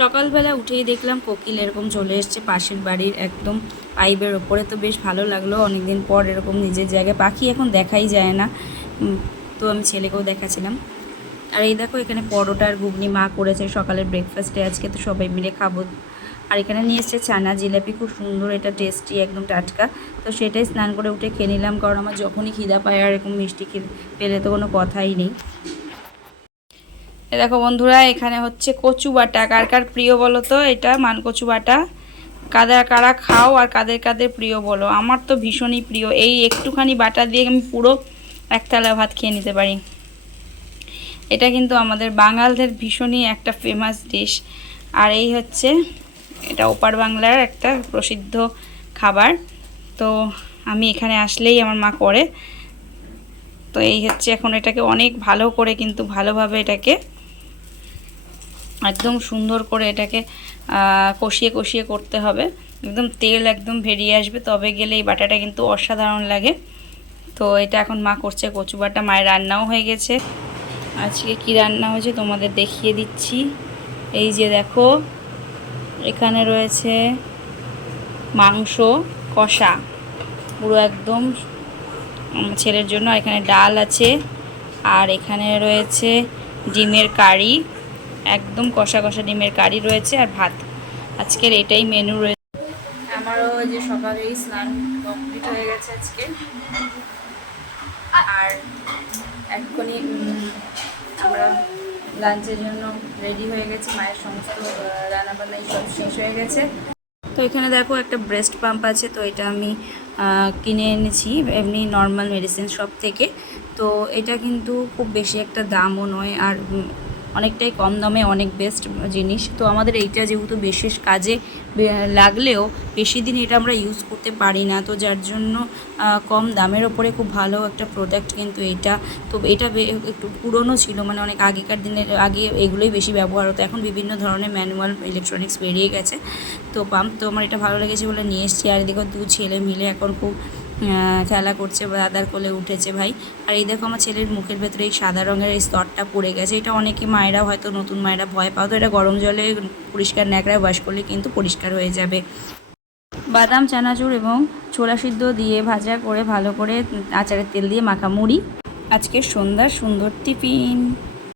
সকালবেলা উঠেই দেখলাম কোকিল এরকম চলে এসছে পাশের বাড়ির একদম পাইপের ওপরে। তো বেশ ভালো লাগলো, অনেকদিন পর এরকম নিজের জায়গায় পাখি এখন দেখাই যায় না। তো আমি ছেলেকেও দেখাচ্ছিলাম। আর এই দেখো এখানে পরোটা আর ঘুগনি মা করেছে সকালের ব্রেকফাস্টে আজকে, তো সবাই মিলে খাবো। আর এখানে নিয়ে এসছে ছানা জিলাপি, খুব সুন্দর, এটা টেস্টি, একদম টাটকা। তো সেটাই স্নান করে উঠে খেয়ে নিলাম, কারণ আমার যখনই খিদা পায় আর এরকম মিষ্টি পেলে তো কোনো কথাই নেই। দেখো বন্ধুরা, এখানে হচ্ছে কচু বাটা। কার কার প্রিয় বলো তো এটা মানকচু বাটা? কারা খাও আর কাদের কাদের প্রিয় বলো? আমার তো ভীষণই প্রিয়। এই একটুখানি বাটা দিয়ে আমি পুরো এক থালা ভাত খেয়ে নিতে পারি। এটা কিন্তু আমাদের বাঙালদের ভীষণই একটা ফেমাস ডিশ। আর এই হচ্ছে এটা ওপার বাংলার একটা প্রসিদ্ধ খাবার। তো আমি এখানে আসলেই আমার মা করে। তো এই হচ্ছে এখন এটাকে অনেক ভালো করে, কিন্তু ভালোভাবে এটাকে একদম সুন্দর করে এটাকে কষিয়ে কষিয়ে করতে হবে। একদম তেল একদম বেরিয়ে আসবে, তবে গেলে এই বাটাটা কিন্তু অসাধারণ লাগে। তো এটা এখন মা করছে কচু বাটা। মায়ের রান্নাও হয়ে গেছে। আজকে কি রান্না হয়েছে তোমাদের দেখিয়ে দিচ্ছি। এই যে দেখো, এখানে রয়েছে মাংস কষা পুরো একদম ছেলের জন্য। এখানে ডাল আছে, আর এখানে রয়েছে ডিমের কারি, একদম কষা কষা ডিমের কারি রয়েছে, আর ভাত। আজকের এটাই মেনু রয়েছে। আমারও যে সকালেই স্নান কমপ্লিট হয়ে গেছে আজকে। আর এক্ষুনি আমরা লাঞ্চের জন্য রেডি হয়ে গেছি। মায়ের সমস্ত রান্নাবান্না সব শেষ হয়ে গেছে। তো এখানে দেখো একটা ব্রেস্ট পাম্প আছে, তো এটা আমি কিনে এনেছি এমনি নর্মাল মেডিসিন শপ থেকে। তো এটা কিন্তু খুব বেশি একটা দামও নয়, আর অনেকটাই কম দামে অনেক বেস্ট জিনিস। তো আমাদের এইটা যেহেতু বিশেষ কাজে লাগলেও বেশি দিন এটা আমরা ইউজ করতে পারি না, তো যার জন্য কম দামের ওপরে খুব ভালো একটা প্রোডাক্ট কিন্তু এটা। তো এটা একটু পুরনো ছিল, মানে অনেক আগেকার দিনের আগে এগুলোই বেশি ব্যবহার হতো। এখন বিভিন্ন ধরনের ম্যানুয়াল ইলেকট্রনিক্স বেরিয়ে গেছে। তো পাম্প, তো আমার এটা ভালো লেগেছে বলে নিয়ে এসেছি। আর দেখো দু ছেলে মিলে এখন খুব খেলা করছে, দাদার কোলে উঠেছে ভাই। আর এই দেখো আমার ছেলের মুখের ভেতরে এই সাদা রঙের এই স্তরটা পড়ে গেছে। এটা অনেকে মায়েরা হয়তো নতুন মায়েরা ভয় পাও, তো এটা গরম জলে পরিষ্কার ন্যাকড়ায় ওয়াশ করলে কিন্তু পরিষ্কার হয়ে যাবে। বাদাম, চানাচুর এবং ছোলা সিদ্ধ দিয়ে ভাজা করে ভালো করে আচারের তেল দিয়ে মাখা মুড়ি আজকের সন্ধ্যার সুন্দর টিফিন।